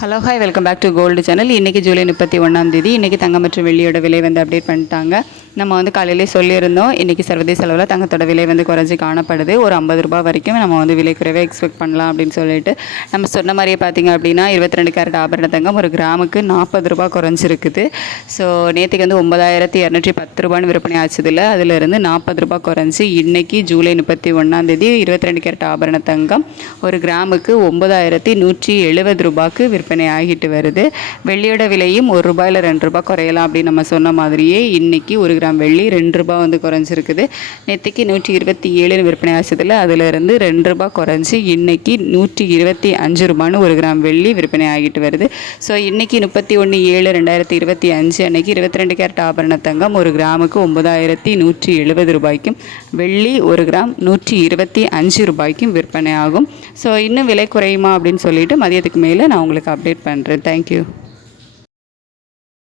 Hello hi welcome back to gold channel. இன்றைக்கி July 31 இன்றைக்கி தங்கம் மற்றும் வெள்ளியோட விலை வந்து அப்டேட் பண்ணிட்டாங்க. நம்ம வந்து காலையிலே சொல்லியிருந்தோம், இன்றைக்கி சர்வதேச அளவில் தங்கத்தோட விலை வந்து குறைஞ்சி காணப்படுது. ஒரு 50 ரூபா வரைக்கும் நம்ம வந்து விலை குறைவே எக்ஸ்பெக்ட் பண்ணலாம் அப்படின்னு சொல்லிட்டு நம்ம சொன்ன மாதிரியே பார்த்திங்க அப்படின்னா 22 கேரட் ஆபரண தங்கம் ஒரு கிராமுக்கு 40 ரூபா குறைஞ்சிருக்குது. ஸோ நேற்றுக்கு வந்து 9210 ரூபான்னு விற்பனை ஆச்சுதில்ல, அதிலிருந்து 40 ரூபா குறைஞ்சி இன்றைக்கி ஜூலை 31 22 கேரட் ஆபரண தங்கம் ஒரு கிராமுக்கு 9170 ரூபாய்க்கு விற்பனை ஆகிட்டு வருது. வெள்ளியோட விலையும் 1 ரூபாயில் 2 ரூபாய் குறையலாம் அப்படின்னு நம்ம சொன்ன மாதிரியே இன்றைக்கி 1 கிராம் வெள்ளி 2 ரூபாய் வந்து குறைஞ்சிருக்குது. நேற்றுக்கு 127 விற்பனை ஆச்சதில் அதிலிருந்து 2 ரூபாய் குறைஞ்சி இன்றைக்கி 125 ரூபான்னு 1 கிராம் வெள்ளி விற்பனை ஆகிட்டு வருது. ஸோ இன்றைக்கி 31/7/2025 அன்றைக்கி 22 கேரட் ஆபரண தங்கம் ஒரு கிராமுக்கு 9170 ரூபாய்க்கும் வெள்ளி 1 கிராம் 125 ரூபாய்க்கும் விற்பனை ஆகும். ஸோ இன்னும் விலை குறையுமா அப்படின்னு சொல்லிட்டு மதியத்துக்கு மேலே நான் உங்களுக்கு அப்டேட் பண்ணுறேன். தேங்க்யூ.